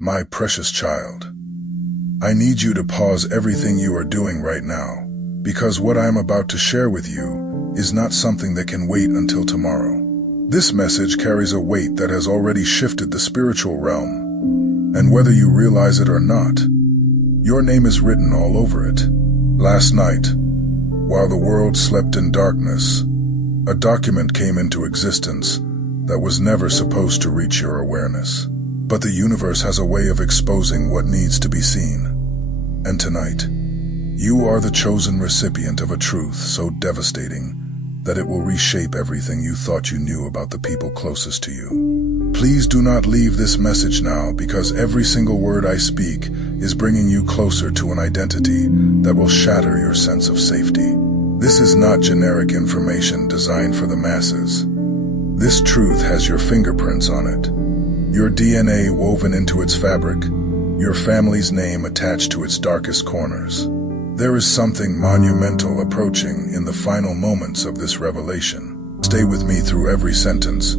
My precious child, I need you to pause everything you are doing right now, because what I am about to share with you is not something that can wait until tomorrow. This message carries a weight that has already shifted the spiritual realm, and whether you realize it or not, your name is written all over it. Last night, while the world slept in darkness, a document came into existence that was never supposed to reach your awareness. But the universe has a way of exposing what needs to be seen. And tonight, you are the chosen recipient of a truth so devastating that it will reshape everything you thought you knew about the people closest to you. Please do not leave this message now, because every single word I speak is bringing you closer to an identity that will shatter your sense of safety. This is not generic information designed for the masses. This truth has your fingerprints on it. Your DNA woven into its fabric, your family's name attached to its darkest corners. There is something monumental approaching in the final moments of this revelation. Stay with me through every sentence,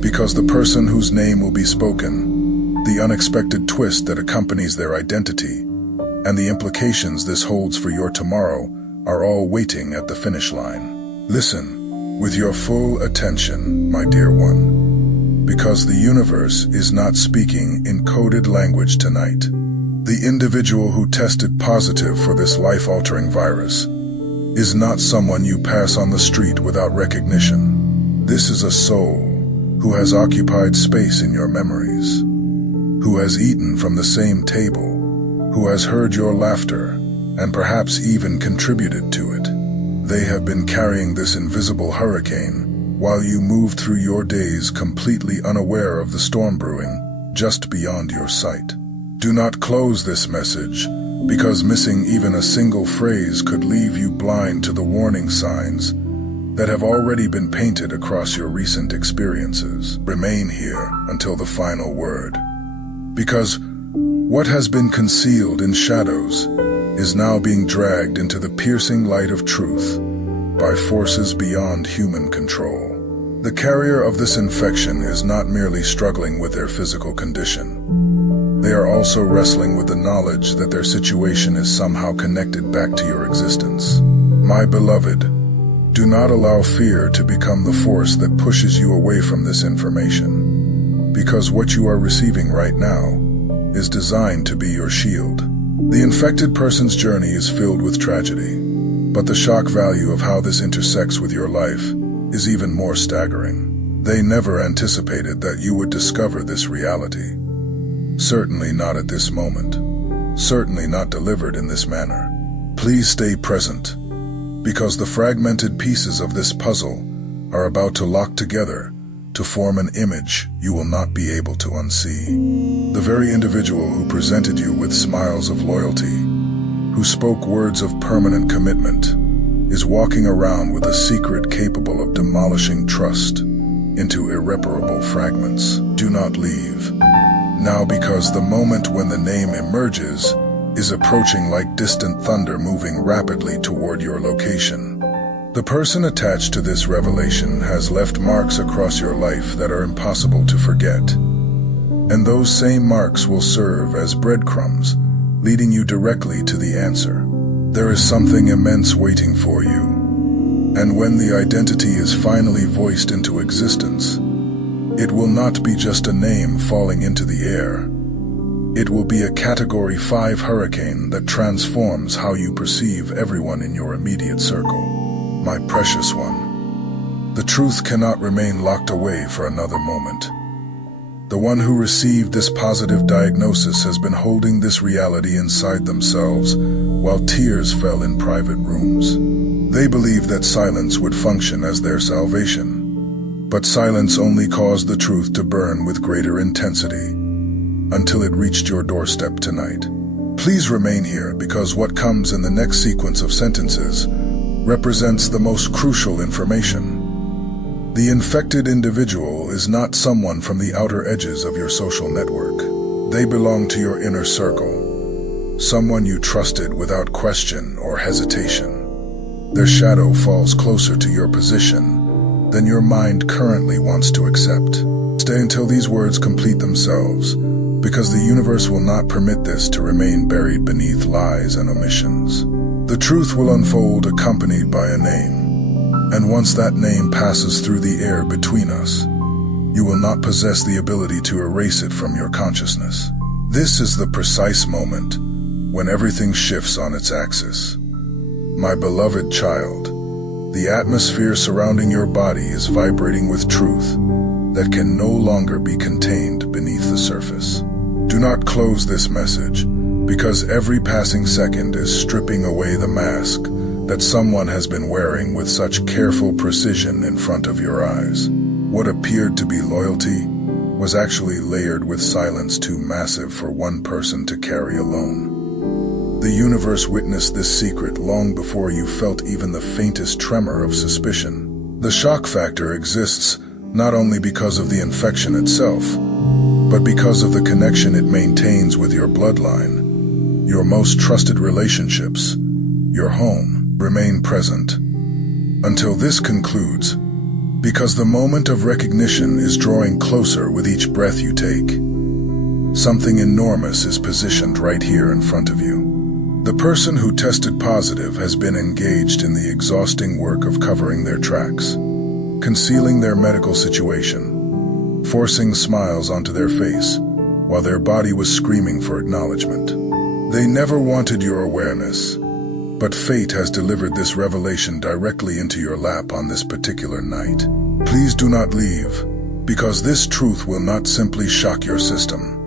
because the person whose name will be spoken, the unexpected twist that accompanies their identity, and the implications this holds for your tomorrow are all waiting at the finish line. Listen with your full attention, my dear one. Because the universe is not speaking in coded language tonight. The individual who tested positive for this life-altering virus is not someone you pass on the street without recognition. This is a soul who has occupied space in your memories, who has eaten from the same table, who has heard your laughter, and perhaps even contributed to it. They have been carrying this invisible hurricane while you move through your days completely unaware of the storm brewing just beyond your sight. Do not close this message, because missing even a single phrase could leave you blind to the warning signs that have already been painted across your recent experiences. Remain here until the final word, because what has been concealed in shadows is now being dragged into the piercing light of truth by forces beyond human control. The carrier of this infection is not merely struggling with their physical condition. They are also wrestling with the knowledge that their situation is somehow connected back to your existence. My beloved, do not allow fear to become the force that pushes you away from this information, because what you are receiving right now is designed to be your shield. The infected person's journey is filled with tragedy, but the shock value of how this intersects with your life is even more staggering. They never anticipated that you would discover this reality. Certainly not at this moment. Certainly not delivered in this manner. Please stay present, because the fragmented pieces of this puzzle are about to lock together to form an image you will not be able to unsee. The very individual who presented you with smiles of loyalty, who spoke words of permanent commitment, is walking around with a secret capable of demolishing trust into irreparable fragments. Do not leave now, because the moment when the name emerges is approaching like distant thunder, moving rapidly toward your location. The person attached to this revelation has left marks across your life that are impossible to forget. And those same marks will serve as breadcrumbs, leading you directly to the answer. There is something immense waiting for you. And when the identity is finally voiced into existence, it will not be just a name falling into the air. It will be a Category 5 hurricane that transforms how you perceive everyone in your immediate circle. My precious one, the truth cannot remain locked away for another moment. The one who received this positive diagnosis has been holding this reality inside themselves while tears fell in private rooms. They believed that silence would function as their salvation, but silence only caused the truth to burn with greater intensity until it reached your doorstep tonight. Please remain here, because what comes in the next sequence of sentences represents the most crucial information. The infected individual is not someone from the outer edges of your social network. They belong to your inner circle, someone you trusted without question or hesitation. Their shadow falls closer to your position than your mind currently wants to accept. Stay until these words complete themselves, because the universe will not permit this to remain buried beneath lies and omissions. The truth will unfold accompanied by a name, and once that name passes through the air between us, you will not possess the ability to erase it from your consciousness. This is the precise moment when everything shifts on its axis. My beloved child, the atmosphere surrounding your body is vibrating with truth that can no longer be contained beneath the surface. Do not close this message, because every passing second is stripping away the mask that someone has been wearing with such careful precision in front of your eyes. What appeared to be loyalty was actually layered with silence too massive for one person to carry alone. The universe witnessed this secret long before you felt even the faintest tremor of suspicion. The shock factor exists not only because of the infection itself, but because of the connection it maintains with your bloodline. Your most trusted relationships, your home, remain present until this concludes, because the moment of recognition is drawing closer with each breath you take. Something enormous is positioned right here in front of you. The person who tested positive has been engaged in the exhausting work of covering their tracks, concealing their medical situation, forcing smiles onto their face while their body was screaming for acknowledgement. They never wanted your awareness, but fate has delivered this revelation directly into your lap on this particular night. Please do not leave, because this truth will not simply shock your system.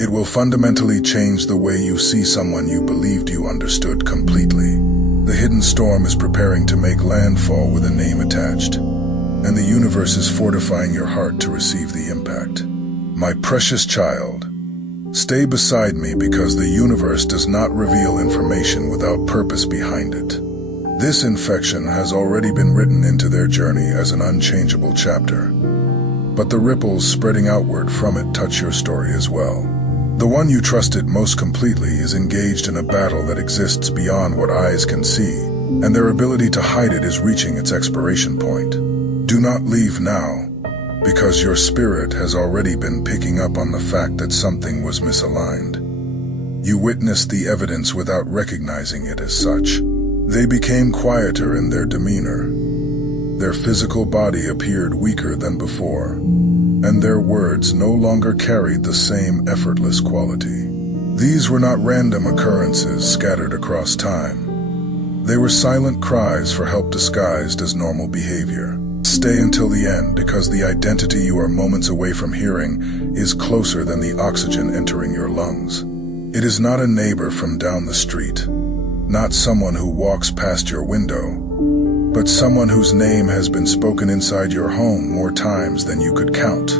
It will fundamentally change the way you see someone you believed you understood completely. The hidden storm is preparing to make landfall with a name attached, and the universe is fortifying your heart to receive the impact. My precious child, stay beside me, because the universe does not reveal information without purpose behind it. This infection has already been written into their journey as an unchangeable chapter, but the ripples spreading outward from it touch your story as well. The one you trusted most completely is engaged in a battle that exists beyond what eyes can see, and their ability to hide it is reaching its expiration point. Do not leave now, because your spirit has already been picking up on the fact that something was misaligned. You witnessed the evidence without recognizing it as such. They became quieter in their demeanor. Their physical body appeared weaker than before, and their words no longer carried the same effortless quality. These were not random occurrences scattered across time. They were silent cries for help disguised as normal behavior. Stay until the end, because the identity you are moments away from hearing is closer than the oxygen entering your lungs. It is not a neighbor from down the street, not someone who walks past your window, but someone whose name has been spoken inside your home more times than you could count.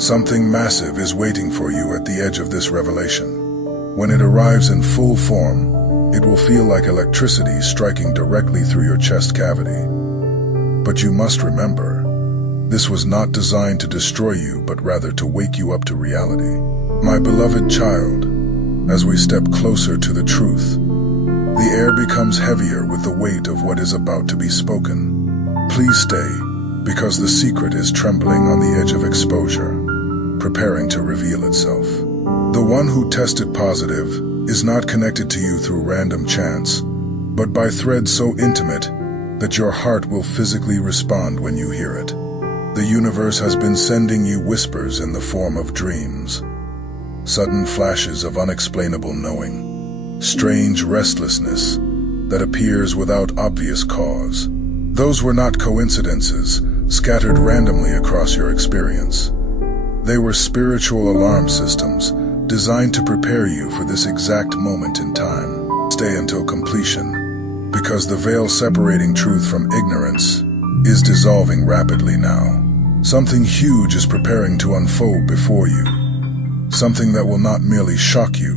Something massive is waiting for you at the edge of this revelation. When it arrives in full form, it will feel like electricity striking directly through your chest cavity. But you must remember, this was not designed to destroy you, but rather to wake you up to reality. My beloved child, as we step closer to the truth, the air becomes heavier with the weight of what is about to be spoken. Please stay, because the secret is trembling on the edge of exposure, preparing to reveal itself. The one who tested positive is not connected to you through random chance, but by threads so intimate that your heart will physically respond when you hear it. The universe has been sending you whispers in the form of dreams, sudden flashes of unexplainable knowing, strange restlessness that appears without obvious cause. Those were not coincidences scattered randomly across your experience. They were spiritual alarm systems designed to prepare you for this exact moment in time. Stay until completion, because the veil separating truth from ignorance is dissolving rapidly now. Something huge is preparing to unfold before you. Something that will not merely shock you,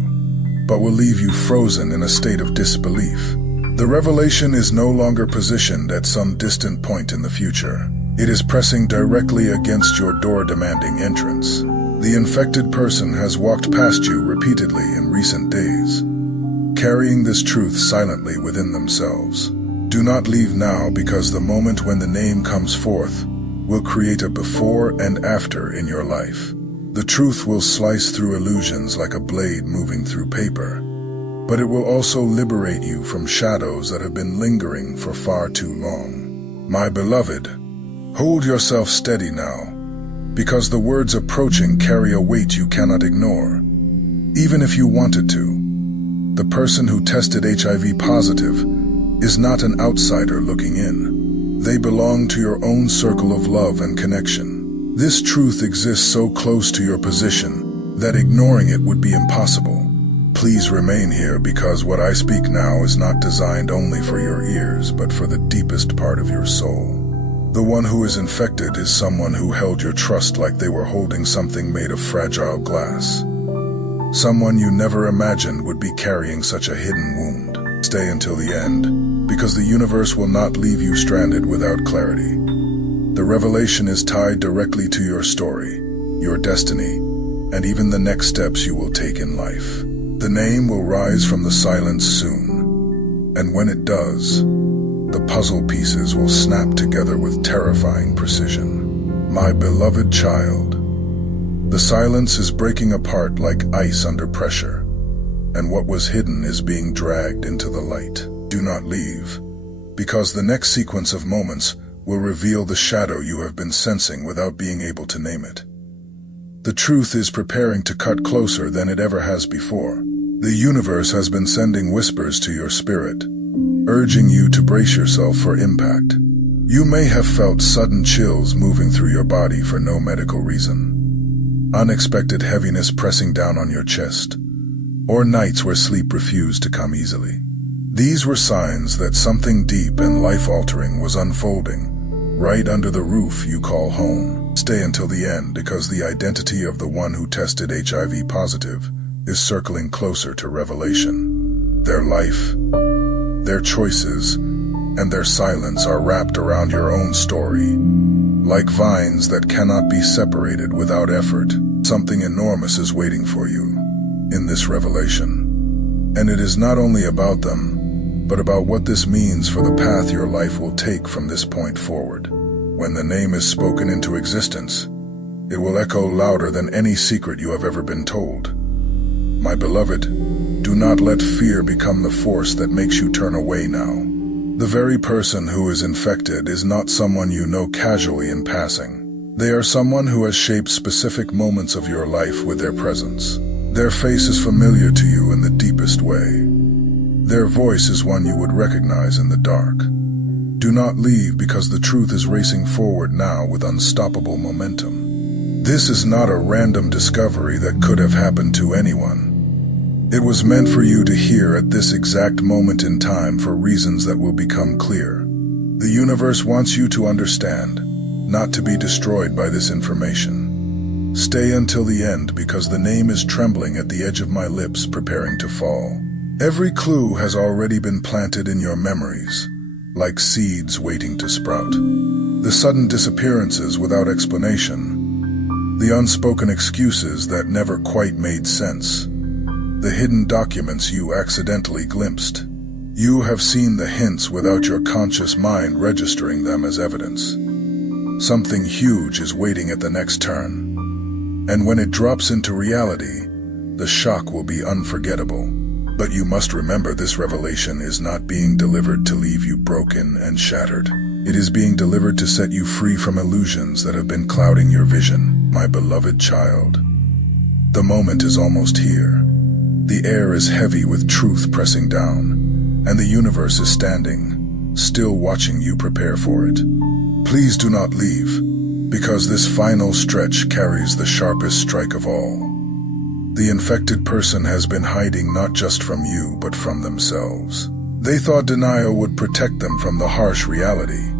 but will leave you frozen in a state of disbelief. The revelation is no longer positioned at some distant point in the future. It is pressing directly against your door, demanding entrance. The infected person has walked past you repeatedly in recent days, carrying this truth silently within themselves. Do not leave now, because the moment when the name comes forth will create a before and after in your life. The truth will slice through illusions like a blade moving through paper, but it will also liberate you from shadows that have been lingering for far too long. My beloved, hold yourself steady now, because the words approaching carry a weight you cannot ignore, even if you wanted to. The person who tested HIV positive is not an outsider looking in. They belong to your own circle of love and connection. This truth exists so close to your position that ignoring it would be impossible. Please remain here, because what I speak now is not designed only for your ears, but for the deepest part of your soul. The one who is infected is someone who held your trust like they were holding something made of fragile glass. Someone you never imagined would be carrying such a hidden wound. Stay until the end, because the universe will not leave you stranded without clarity. The revelation is tied directly to your story, your destiny, and even the next steps you will take in life. The name will rise from the silence soon, and when it does, the puzzle pieces will snap together with terrifying precision. My beloved child, the silence is breaking apart like ice under pressure, and what was hidden is being dragged into the light. Do not leave, because the next sequence of moments will reveal the shadow you have been sensing without being able to name it. The truth is preparing to cut closer than it ever has before. The universe has been sending whispers to your spirit, urging you to brace yourself for impact. You may have felt sudden chills moving through your body for no medical reason, unexpected heaviness pressing down on your chest, or nights where sleep refused to come easily. These were signs that something deep and life-altering was unfolding right under the roof you call home. Stay until the end, because the identity of the one who tested HIV positive is circling closer to revelation. Their life, their choices, and their silence are wrapped around your own story. Like vines that cannot be separated without effort, something enormous is waiting for you in this revelation. And it is not only about them, but about what this means for the path your life will take from this point forward. When the name is spoken into existence, it will echo louder than any secret you have ever been told. My beloved, do not let fear become the force that makes you turn away now. The very person who is infected is not someone you know casually in passing. They are someone who has shaped specific moments of your life with their presence. Their face is familiar to you in the deepest way. Their voice is one you would recognize in the dark. Do not leave, because the truth is racing forward now with unstoppable momentum. This is not a random discovery that could have happened to anyone. It was meant for you to hear at this exact moment in time for reasons that will become clear. The universe wants you to understand, not to be destroyed by this information. Stay until the end, because the name is trembling at the edge of my lips, preparing to fall. Every clue has already been planted in your memories, like seeds waiting to sprout. The sudden disappearances without explanation, the unspoken excuses that never quite made sense, the hidden documents you accidentally glimpsed. You have seen the hints without your conscious mind registering them as evidence. Something huge is waiting at the next turn, and when it drops into reality, the shock will be unforgettable. But you must remember, this revelation is not being delivered to leave you broken and shattered. It is being delivered to set you free from illusions that have been clouding your vision, my beloved child. The moment is almost here. The air is heavy with truth pressing down, and the universe is standing, still watching you prepare for it. Please do not leave, because this final stretch carries the sharpest strike of all. The infected person has been hiding not just from you, but from themselves. They thought denial would protect them from the harsh reality,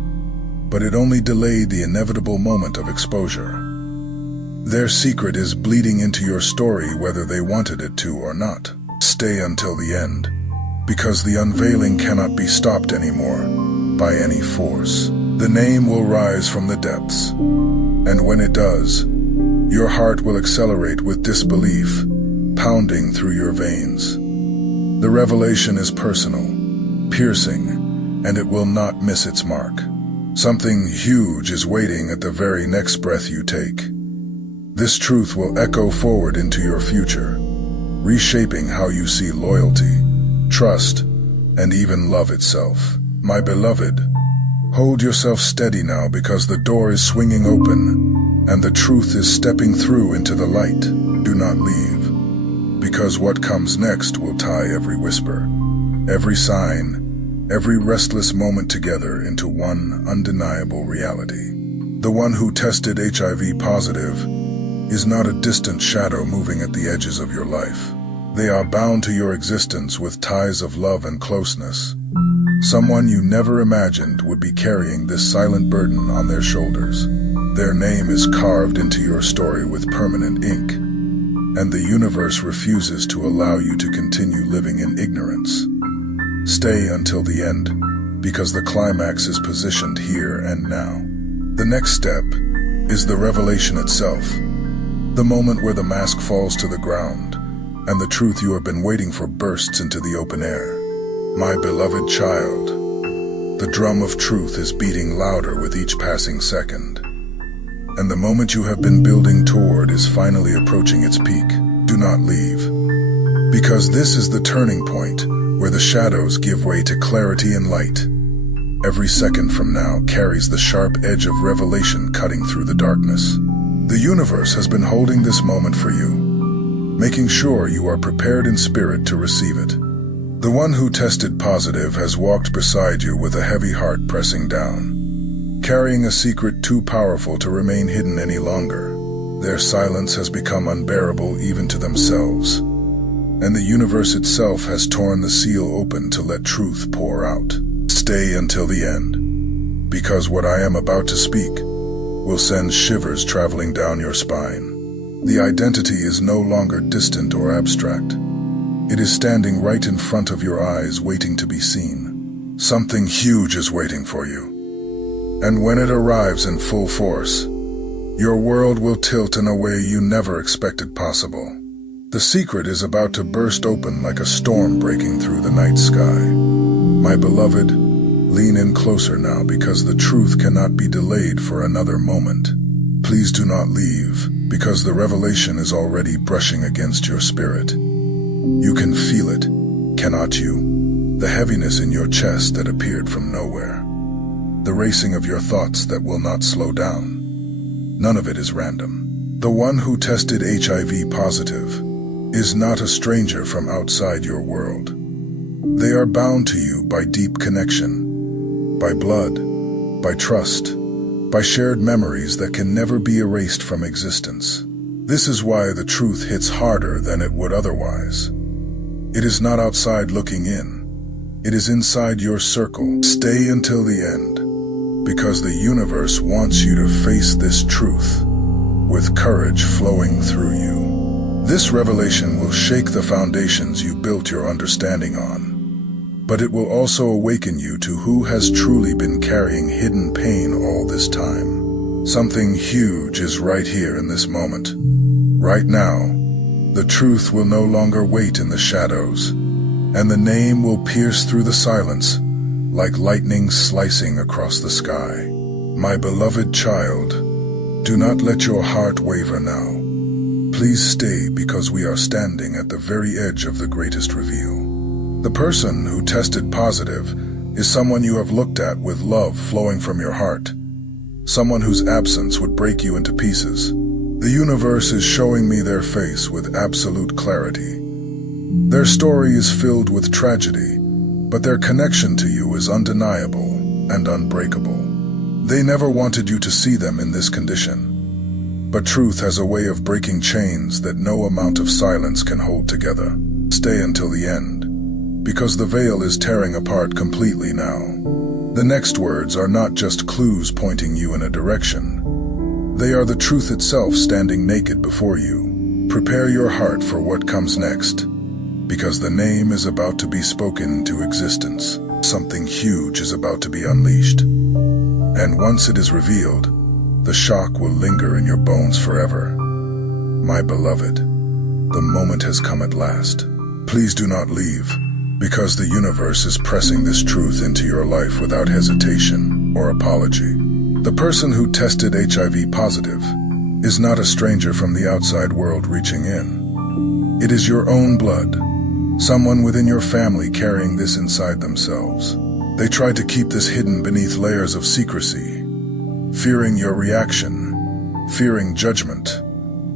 but it only delayed the inevitable moment of exposure. Their secret is bleeding into your story whether they wanted it to or not. Stay until the end, because the unveiling cannot be stopped anymore by any force. The name will rise from the depths, and when it does, your heart will accelerate with disbelief, pounding through your veins. The revelation is personal, piercing, and it will not miss its mark. Something huge is waiting at the very next breath you take. This truth will echo forward into your future, reshaping how you see loyalty, trust, and even love itself. My beloved, hold yourself steady now because the door is swinging open and the truth is stepping through into the light. Do not leave, because what comes next will tie every whisper, every sign, every restless moment together into one undeniable reality. The one who tested HIV positive is not a distant shadow moving at the edges of your life. They are bound to your existence with ties of love and closeness. Someone you never imagined would be carrying this silent burden on their shoulders. Their name is carved into your story with permanent ink, and the universe refuses to allow you to continue living in ignorance. Stay until the end, because the climax is positioned here and now. The next step is the revelation itself, the moment where the mask falls to the ground, and the truth you have been waiting for bursts into the open air. My beloved child, the drum of truth is beating louder with each passing second, and the moment you have been building toward is finally approaching its peak. Do not leave, because this is the turning point where the shadows give way to clarity and light. Every second from now carries the sharp edge of revelation cutting through the darkness. The universe has been holding this moment for you, making sure you are prepared in spirit to receive it. The one who tested positive has walked beside you with a heavy heart pressing down, carrying a secret too powerful to remain hidden any longer. Their silence has become unbearable even to themselves, and the universe itself has torn the seal open to let truth pour out. Stay until the end, because what I am about to speak will send shivers traveling down your spine. The identity is no longer distant or abstract. It is standing right in front of your eyes, waiting to be seen. Something huge is waiting for you, and when it arrives in full force, your world will tilt in a way you never expected possible. The secret is about to burst open like a storm breaking through the night sky. My beloved, lean in closer now because the truth cannot be delayed for another moment. Please do not leave, because the revelation is already brushing against your spirit. You can feel it, cannot you? The heaviness in your chest that appeared from nowhere. The racing of your thoughts that will not slow down. None of it is random. The one who tested HIV positive is not a stranger from outside your world. They are bound to you by deep connection, by blood, by trust, by shared memories that can never be erased from existence. This is why the truth hits harder than it would otherwise. It is not outside looking in. It is inside your circle. Stay until the end, because the universe wants you to face this truth with courage flowing through you. This revelation will shake the foundations you built your understanding on, but it will also awaken you to who has truly been carrying hidden pain all this time. Something huge is right here in this moment. Right now, the truth will no longer wait in the shadows, and the name will pierce through the silence like lightning slicing across the sky. My beloved child, do not let your heart waver now. Please stay, because we are standing at the very edge of the greatest reveal. The person who tested positive is someone you have looked at with love flowing from your heart, someone whose absence would break you into pieces. The universe is showing me their face with absolute clarity. Their story is filled with tragedy, but their connection to you is undeniable and unbreakable. They never wanted you to see them in this condition. But truth has a way of breaking chains that no amount of silence can hold together. Stay until the end, because the veil is tearing apart completely now. The next words are not just clues pointing you in a direction. They are the truth itself standing naked before you. Prepare your heart for what comes next, because the name is about to be spoken into existence. Something huge is about to be unleashed. And once it is revealed, the shock will linger in your bones forever. My beloved, the moment has come at last. Please do not leave, because the universe is pressing this truth into your life without hesitation or apology. The person who tested HIV positive is not a stranger from the outside world reaching in. It is your own blood, someone within your family carrying this inside themselves. They tried to keep this hidden beneath layers of secrecy, fearing your reaction, fearing judgment,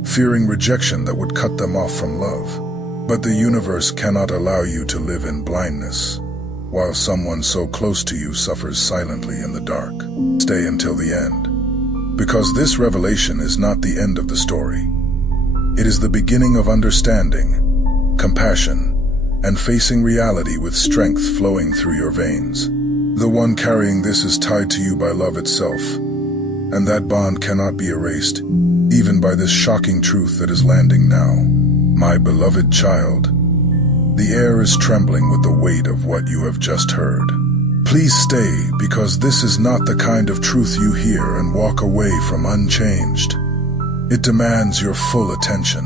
fearing rejection that would cut them off from love. But the universe cannot allow you to live in blindness, while someone so close to you suffers silently in the dark. Stay until the end, because this revelation is not the end of the story. It is the beginning of understanding, compassion, and facing reality with strength flowing through your veins. The one carrying this is tied to you by love itself, and that bond cannot be erased, even by this shocking truth that is landing now. My beloved child, the air is trembling with the weight of what you have just heard. Please stay, because this is not the kind of truth you hear and walk away from unchanged. It demands your full attention.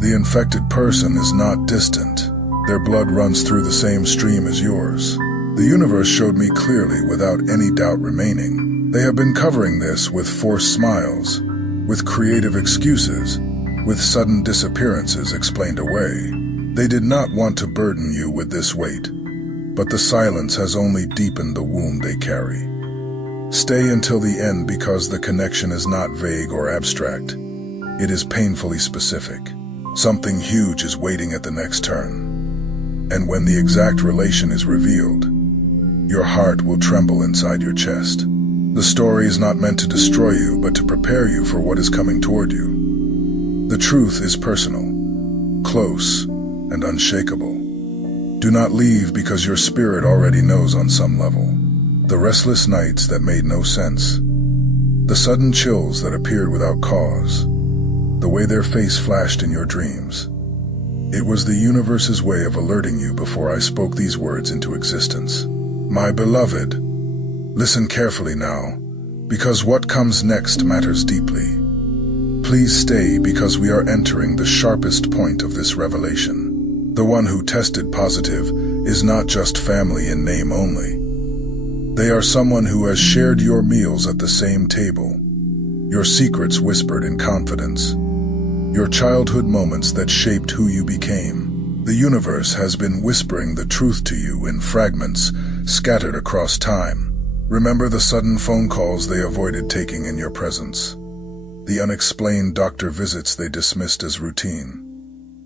The infected person is not distant. Their blood runs through the same stream as yours. The universe showed me clearly without any doubt remaining. They have been covering this with forced smiles, with creative excuses, with sudden disappearances explained away. They did not want to burden you with this weight, but the silence has only deepened the wound they carry. Stay until the end, because the connection is not vague or abstract. It is painfully specific. Something huge is waiting at the next turn. And when the exact relation is revealed, your heart will tremble inside your chest. The story is not meant to destroy you, but to prepare you for what is coming toward you. The truth is personal, close, and unshakable. Do not leave, because your spirit already knows on some level. The restless nights that made no sense, the sudden chills that appeared without cause, the way their face flashed in your dreams. It was the universe's way of alerting you before I spoke these words into existence. My beloved, listen carefully now, because what comes next matters deeply. Please stay, because we are entering the sharpest point of this revelation. The one who tested positive is not just family in name only. They are someone who has shared your meals at the same table, your secrets whispered in confidence, your childhood moments that shaped who you became. The universe has been whispering the truth to you in fragments scattered across time. Remember the sudden phone calls they avoided taking in your presence, the unexplained doctor visits they dismissed as routine,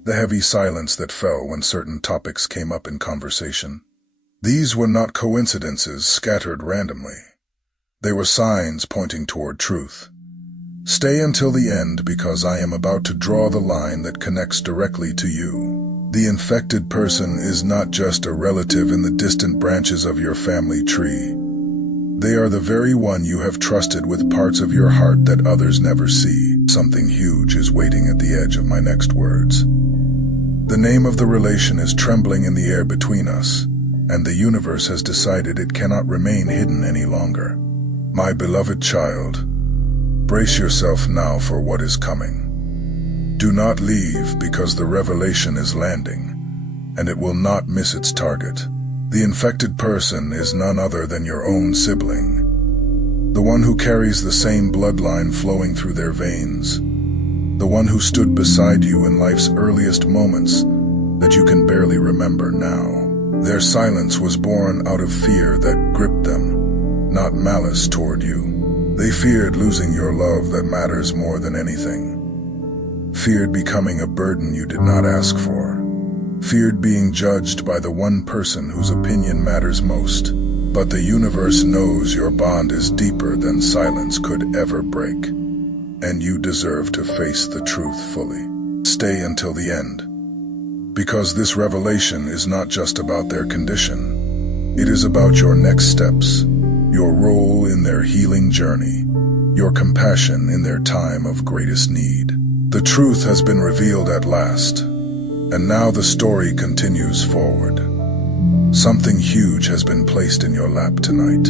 the heavy silence that fell when certain topics came up in conversation. These were not coincidences scattered randomly. They were signs pointing toward truth. Stay until the end, because I am about to draw the line that connects directly to you. The infected person is not just a relative in the distant branches of your family tree. They are the very one you have trusted with parts of your heart that others never see. Something huge is waiting at the edge of my next words. The name of the relation is trembling in the air between us, and the universe has decided it cannot remain hidden any longer. My beloved child, brace yourself now for what is coming. Do not leave, because the revelation is landing, and it will not miss its target. The infected person is none other than your own sibling, the one who carries the same bloodline flowing through their veins, the one who stood beside you in life's earliest moments that you can barely remember now. Their silence was born out of fear that gripped them, not malice toward you. They feared losing your love that matters more than anything. Feared becoming a burden you did not ask for. Feared being judged by the one person whose opinion matters most. But the universe knows your bond is deeper than silence could ever break. And you deserve to face the truth fully. Stay until the end. Because this revelation is not just about their condition. It is about your next steps, your role in their healing journey, your compassion in their time of greatest need. The truth has been revealed at last, and now the story continues forward. Something huge has been placed in your lap tonight.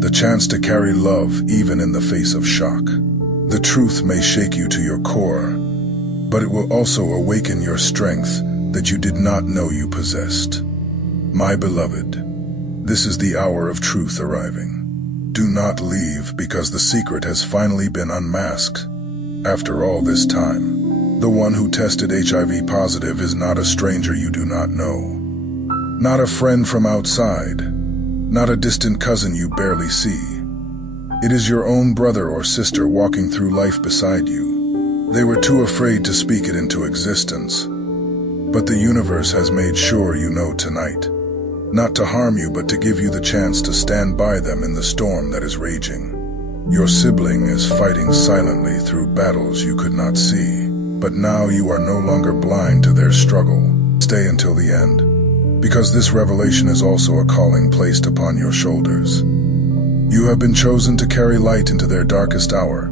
The chance to carry love even in the face of shock. The truth may shake you to your core, but it will also awaken your strength that you did not know you possessed. My beloved, this is the hour of truth arriving. Do not leave, because the secret has finally been unmasked. After all this time, the one who tested HIV positive is not a stranger you do not know. Not a friend from outside. Not a distant cousin you barely see. It is your own brother or sister walking through life beside you. They were too afraid to speak it into existence. But the universe has made sure you know tonight. Not to harm you, but to give you the chance to stand by them in the storm that is raging. Your sibling is fighting silently through battles you could not see. But now you are no longer blind to their struggle. Stay until the end, because this revelation is also a calling placed upon your shoulders. You have been chosen to carry light into their darkest hour,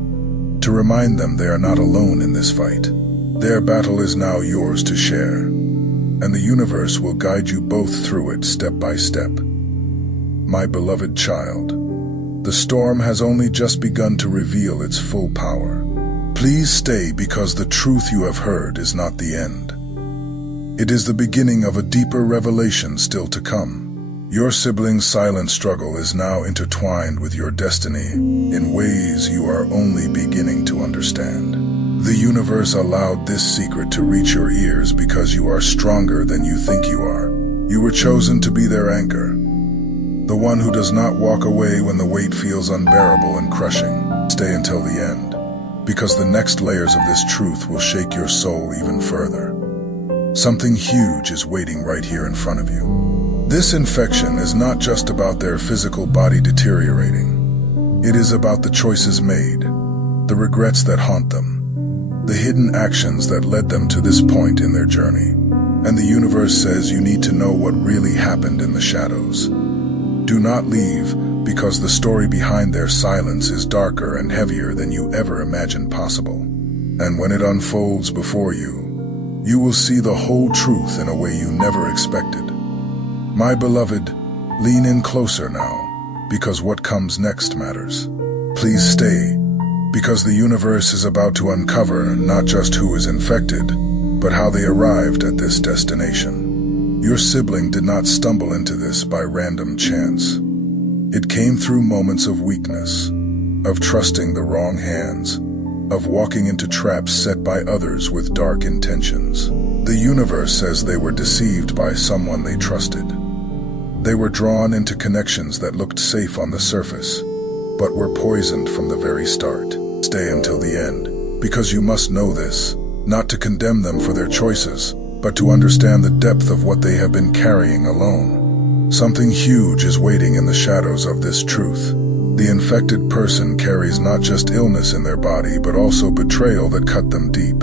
to remind them they are not alone in this fight. Their battle is now yours to share, and the universe will guide you both through it step by step. My beloved child, the storm has only just begun to reveal its full power. Please stay, because the truth you have heard is not the end. It is the beginning of a deeper revelation still to come. Your sibling's silent struggle is now intertwined with your destiny in ways you are only beginning to understand. The universe allowed this secret to reach your ears because you are stronger than you think you are. You were chosen to be their anchor, the one who does not walk away when the weight feels unbearable and crushing. Stay until the end, because the next layers of this truth will shake your soul even further. Something huge is waiting right here in front of you. This infection is not just about their physical body deteriorating. It is about the choices made, the regrets that haunt them, the hidden actions that led them to this point in their journey. And the universe says you need to know what really happened in the shadows. Do not leave, because the story behind their silence is darker and heavier than you ever imagined possible. And when it unfolds before you, you will see the whole truth in a way you never expected. My beloved, lean in closer now, because what comes next matters. Please stay, because the universe is about to uncover not just who is infected, but how they arrived at this destination. Your sibling did not stumble into this by random chance. It came through moments of weakness, of trusting the wrong hands, of walking into traps set by others with dark intentions. The universe says they were deceived by someone they trusted. They were drawn into connections that looked safe on the surface, but were poisoned from the very start. Stay until the end, because you must know this, not to condemn them for their choices, but to understand the depth of what they have been carrying alone. Something huge is waiting in the shadows of this truth. The infected person carries not just illness in their body, but also betrayal that cut them deep.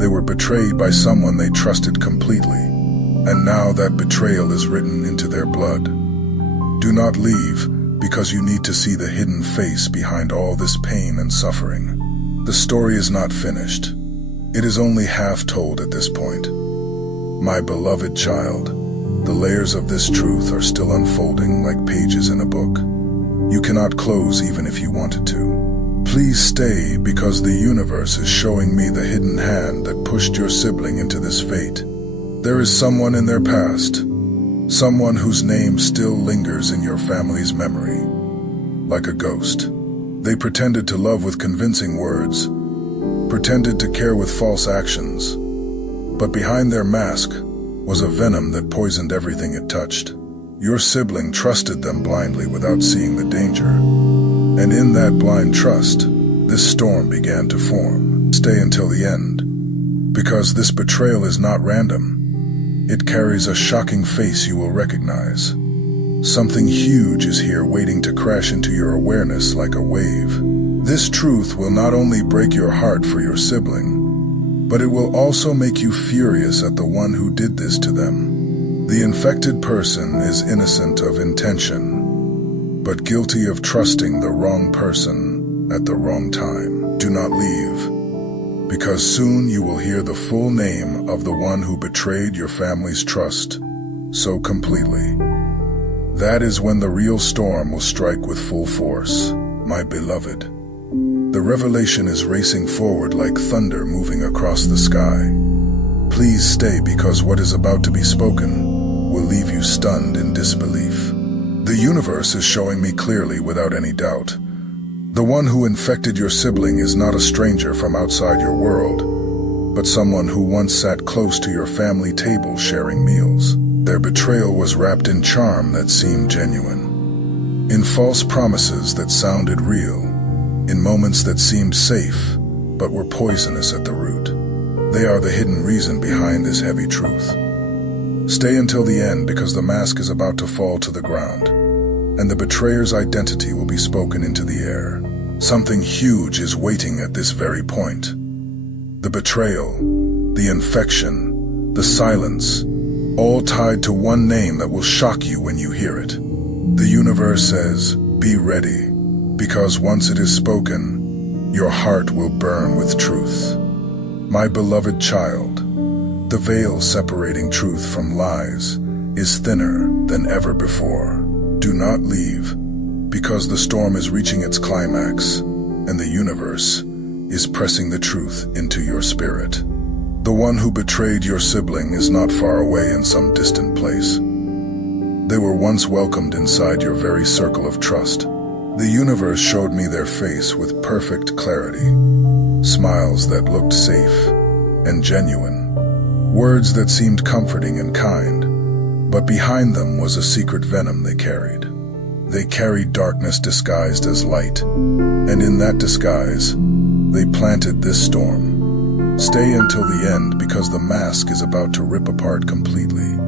They were betrayed by someone they trusted completely, and now that betrayal is written into their blood. Do not leave, because you need to see the hidden face behind all this pain and suffering. The story is not finished. It is only half told at this point. My beloved child, the layers of this truth are still unfolding like pages in a book. You cannot close even if you wanted to. Please stay, because the universe is showing me the hidden hand that pushed your sibling into this fate. There is someone in their past, someone whose name still lingers in your family's memory, like a ghost. They pretended to love with convincing words, pretended to care with false actions, but behind their mask was a venom that poisoned everything it touched. Your sibling trusted them blindly without seeing the danger, and in that blind trust, this storm began to form. Stay until the end, because this betrayal is not random. It carries a shocking face you will recognize. Something huge is here waiting to crash into your awareness like a wave. This truth will not only break your heart for your sibling, but it will also make you furious at the one who did this to them. The infected person is innocent of intention, but guilty of trusting the wrong person at the wrong time. Do not leave, because soon you will hear the full name of the one who betrayed your family's trust so completely. That is when the real storm will strike with full force, my beloved. The revelation is racing forward like thunder moving across the sky. Please stay, because what is about to be spoken will leave you stunned in disbelief. The universe is showing me clearly, without any doubt, The one who infected your sibling is not a stranger from outside your world, but someone who once sat close to your family table sharing meals. Their betrayal was wrapped in charm that seemed genuine, in false promises that sounded real, in moments that seemed safe, but were poisonous at the root. They are the hidden reason behind this heavy truth. Stay until the end, because the mask is about to fall to the ground, and the betrayer's identity will be spoken into the air. Something huge is waiting at this very point. The betrayal, the infection, the silence, all tied to one name that will shock you when you hear it. The universe says, be ready, because once it is spoken, your heart will burn with truth. My beloved child, the veil separating truth from lies is thinner than ever before. Do not leave, because the storm is reaching its climax, and the universe is pressing the truth into your spirit. The one who betrayed your sibling is not far away in some distant place. They were once welcomed inside your very circle of trust. The universe showed me their face with perfect clarity, smiles that looked safe and genuine, words that seemed comforting and kind, but behind them was a secret venom they carried. They carried darkness disguised as light, and in that disguise, they planted this storm. Stay until the end, because the mask is about to rip apart completely.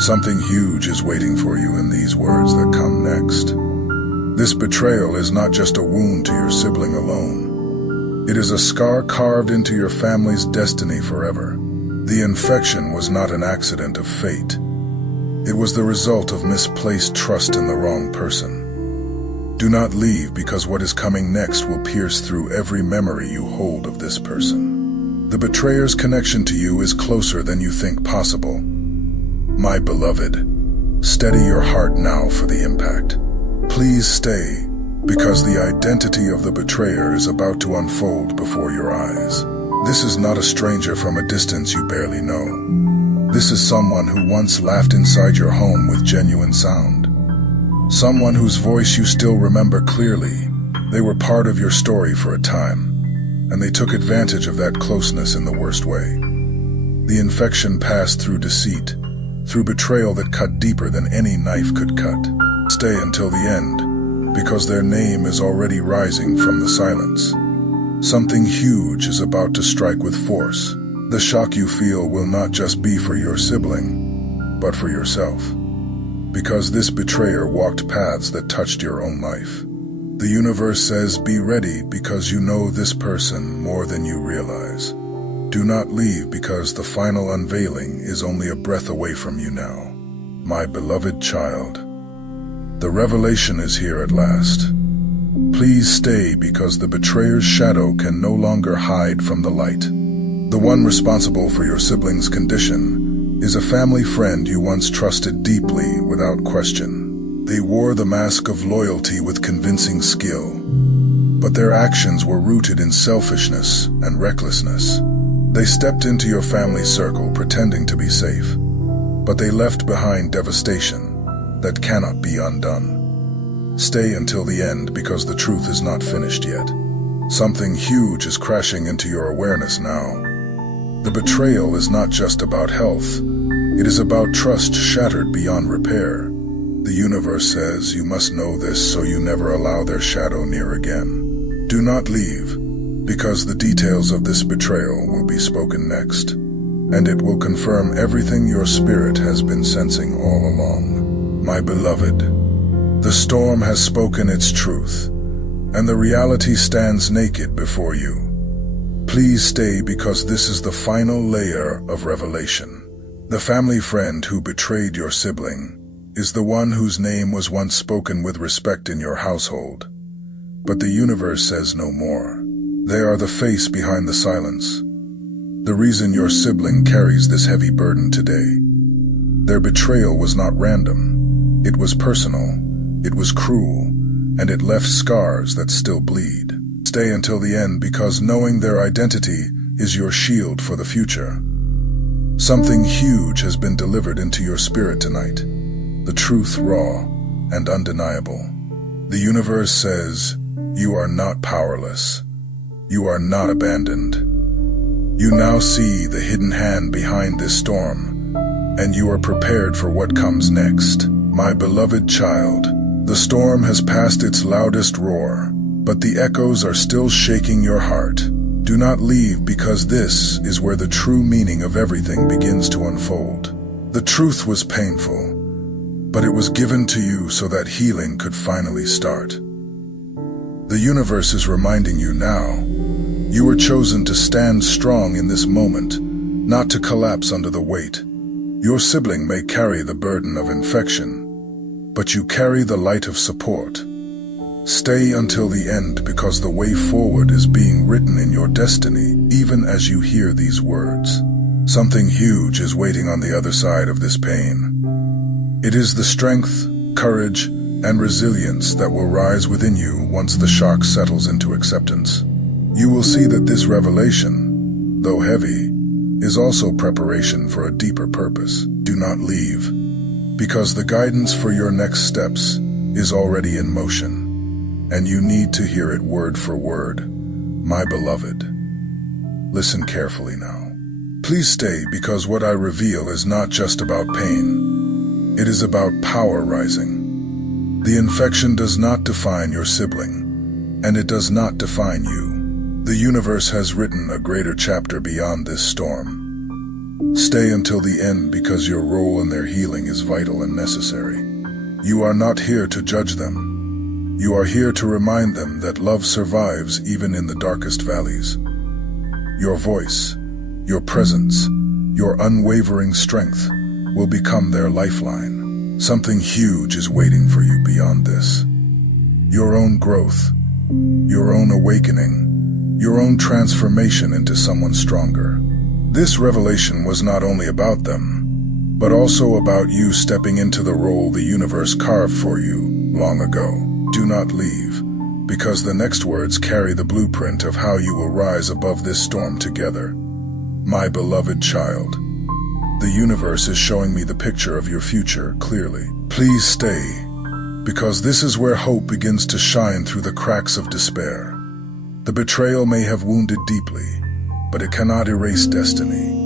Something huge is waiting for you in these words that come next. This betrayal is not just a wound to your sibling alone. It is a scar carved into your family's destiny forever. The infection was not an accident of fate. It was the result of misplaced trust in the wrong person. Do not leave, because what is coming next will pierce through every memory you hold of this person. The betrayer's connection to you is closer than you think possible. My beloved, steady your heart now for the impact. Please stay, because the identity of the betrayer is about to unfold before your eyes. This is not a stranger from a distance you barely know. This is someone who once laughed inside your home with genuine sound. Someone whose voice you still remember clearly. They were part of your story for a time, and they took advantage of that closeness in the worst way. The infection passed through deceit, through betrayal that cut deeper than any knife could cut. Stay until the end, because their name is already rising from the silence. Something huge is about to strike with force. The shock you feel will not just be for your sibling, but for yourself. Because this betrayer walked paths that touched your own life. The universe says, be ready, because you know this person more than you realize. Do not leave, because the final unveiling is only a breath away from you now. My beloved child, the revelation is here at last. Please stay, because the betrayer's shadow can no longer hide from the light. The one responsible for your sibling's condition is a family friend you once trusted deeply without question. They wore the mask of loyalty with convincing skill, but their actions were rooted in selfishness and recklessness. They stepped into your family circle pretending to be safe, but they left behind devastation that cannot be undone. Stay until the end, because the truth is not finished yet. Something huge is crashing into your awareness now. The betrayal is not just about health. It is about trust shattered beyond repair. The universe says you must know this so you never allow their shadow near again. Do not leave, because the details of this betrayal will be spoken next, and it will confirm everything your spirit has been sensing all along. My beloved, the storm has spoken its truth, and the reality stands naked before you. Please stay, because this is the final layer of revelation. The family friend who betrayed your sibling is the one whose name was once spoken with respect in your household. But the universe says no more. They are the face behind the silence. The reason your sibling carries this heavy burden today. Their betrayal was not random. It was personal, it was cruel, and it left scars that still bleed. Stay until the end, because knowing their identity is your shield for the future. Something huge has been delivered into your spirit tonight. The truth raw and undeniable. The universe says, You are not powerless. You are not abandoned. You now see the hidden hand behind this storm, and you are prepared for what comes next. My beloved child, the storm has passed its loudest roar, but the echoes are still shaking your heart. Do not leave, because this is where the true meaning of everything begins to unfold. The truth was painful, but it was given to you so that healing could finally start. The universe is reminding you now, you were chosen to stand strong in this moment, not to collapse under the weight. Your sibling may carry the burden of infection, but you carry the light of support. Stay until the end, because the way forward is being written in your destiny, even as you hear these words. Something huge is waiting on the other side of this pain. It is the strength, courage, and resilience that will rise within you once the shock settles into acceptance. You will see that this revelation, though heavy, is also preparation for a deeper purpose. Do not leave, because the guidance for your next steps is already in motion, and you need to hear it word for word. My beloved, listen carefully now. Please stay, because what I reveal is not just about pain. It is about power rising. The infection does not define your sibling, and it does not define you. The universe has written a greater chapter beyond this storm. Stay until the end, because your role in their healing is vital and necessary. You are not here to judge them. You are here to remind them that love survives even in the darkest valleys. Your voice, your presence, your unwavering strength will become their lifeline. Something huge is waiting for you beyond this. Your own growth, your own awakening, your own transformation into someone stronger. This revelation was not only about them, but also about you stepping into the role the universe carved for you long ago. Do not leave, because the next words carry the blueprint of how you will rise above this storm together. My beloved child, the universe is showing me the picture of your future clearly. Please stay, because this is where hope begins to shine through the cracks of despair. The betrayal may have wounded deeply, but it cannot erase destiny.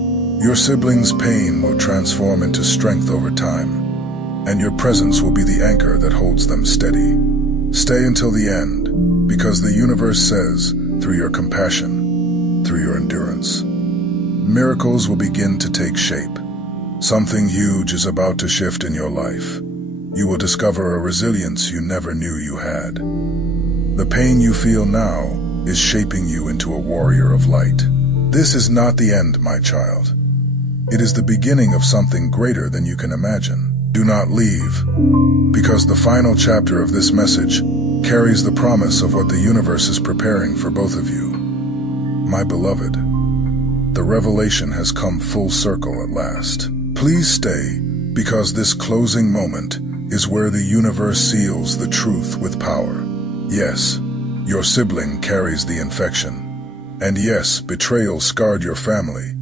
Your siblings' pain will transform into strength over time, and your presence will be the anchor that holds them steady. Stay until the end, because the universe says, through your compassion, through your endurance, miracles will begin to take shape. Something huge is about to shift in your life. You will discover a resilience you never knew you had. The pain you feel now is shaping you into a warrior of light. This is not the end, my child. It is the beginning of something greater than you can imagine. Do not leave, because the final chapter of this message carries the promise of what the universe is preparing for both of you. My beloved, the revelation has come full circle at last. Please stay, because this closing moment is where the universe seals the truth with power. Yes, your sibling carries the infection. And yes, betrayal scarred your family.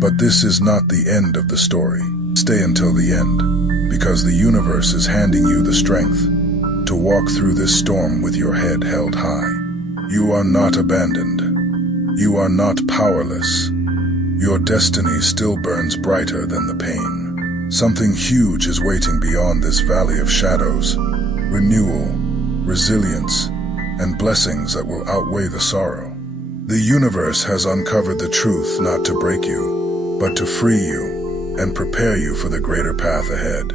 But this is not the end of the story. Stay until the end, because the universe is handing you the strength to walk through this storm with your head held high. You are not abandoned. You are not powerless. Your destiny still burns brighter than the pain. Something huge is waiting beyond this valley of shadows. Renewal, resilience, and blessings that will outweigh the sorrow. The universe has uncovered the truth not to break you, but to free you and prepare you for the greater path ahead.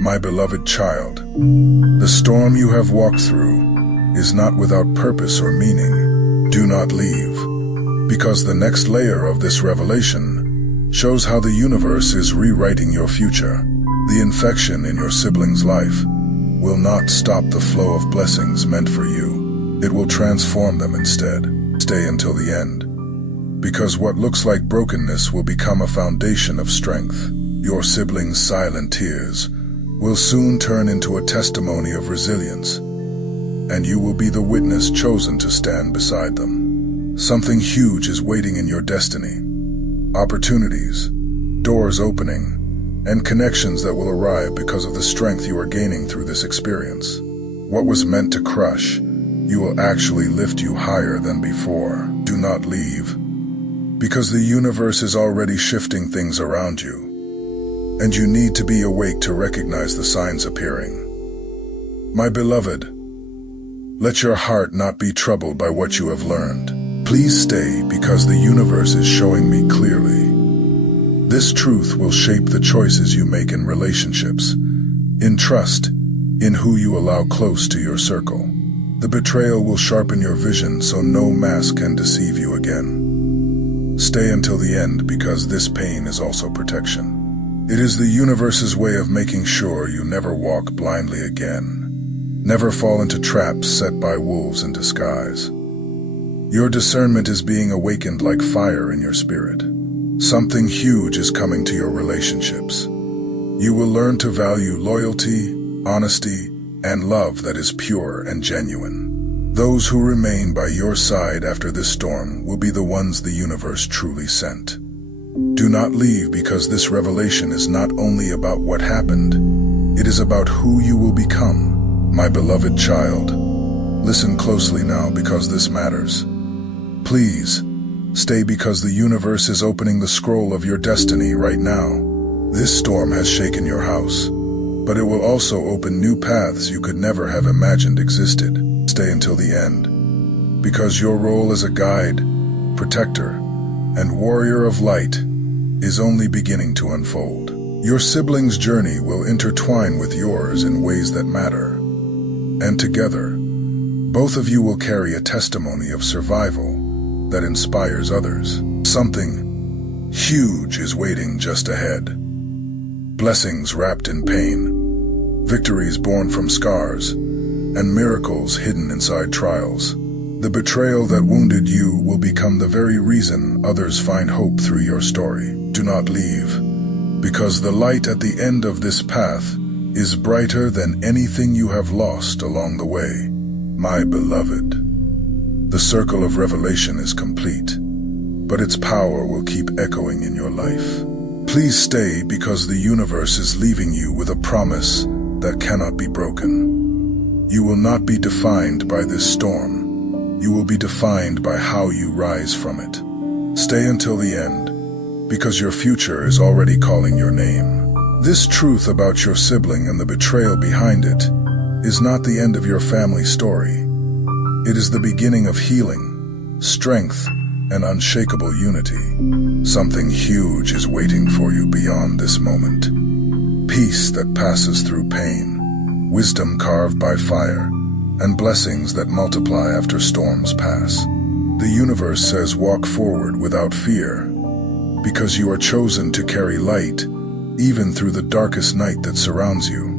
My beloved child, the storm you have walked through is not without purpose or meaning. Do not leave, because the next layer of this revelation shows how the universe is rewriting your future. The infection in your sibling's life will not stop the flow of blessings meant for you. It will transform them instead. Stay until the end, because what looks like brokenness will become a foundation of strength. Your siblings' silent tears will soon turn into a testimony of resilience, and you will be the witness chosen to stand beside them. Something huge is waiting in your destiny. Opportunities, doors opening, and connections that will arrive because of the strength you are gaining through this experience. What was meant to crush you will actually lift you higher than before. Do not leave, because the universe is already shifting things around you, and you need to be awake to recognize the signs appearing. My beloved, let your heart not be troubled by what you have learned. Please stay, because the universe is showing me clearly. This truth will shape the choices you make in relationships, in trust, in who you allow close to your circle. The betrayal will sharpen your vision so no mask can deceive you again. Stay until the end, because this pain is also protection. It is the universe's way of making sure you never walk blindly again. Never fall into traps set by wolves in disguise. Your discernment is being awakened like fire in your spirit. Something huge is coming to your relationships. You will learn to value loyalty, honesty, and love that is pure and genuine. Those who remain by your side after this storm will be the ones the universe truly sent. Do not leave, because this revelation is not only about what happened, it is about who you will become. My beloved child, listen closely now, because this matters. Please, stay, because the universe is opening the scroll of your destiny right now. This storm has shaken your house, but it will also open new paths you could never have imagined existed. Stay until the end, because your role as a guide, protector, and warrior of light is only beginning to unfold. Your sibling's journey will intertwine with yours in ways that matter. And together, both of you will carry a testimony of survival that inspires others. Something huge is waiting just ahead. Blessings wrapped in pain, victories born from scars, and miracles hidden inside trials. The betrayal that wounded you will become the very reason others find hope through your story. Do not leave, because the light at the end of this path is brighter than anything you have lost along the way. My beloved, the circle of revelation is complete, but its power will keep echoing in your life. Please stay, because the universe is leaving you with a promise that cannot be broken. You will not be defined by this storm. You will be defined by how you rise from it. Stay until the end, because your future is already calling your name. This truth about your sibling and the betrayal behind it is not the end of your family story. It is the beginning of healing, strength, and unshakable unity. Something huge is waiting for you beyond this moment. Peace that passes through pain, wisdom carved by fire, and blessings that multiply after storms pass. The universe says, walk forward without fear, because you are chosen to carry light even through the darkest night that surrounds you.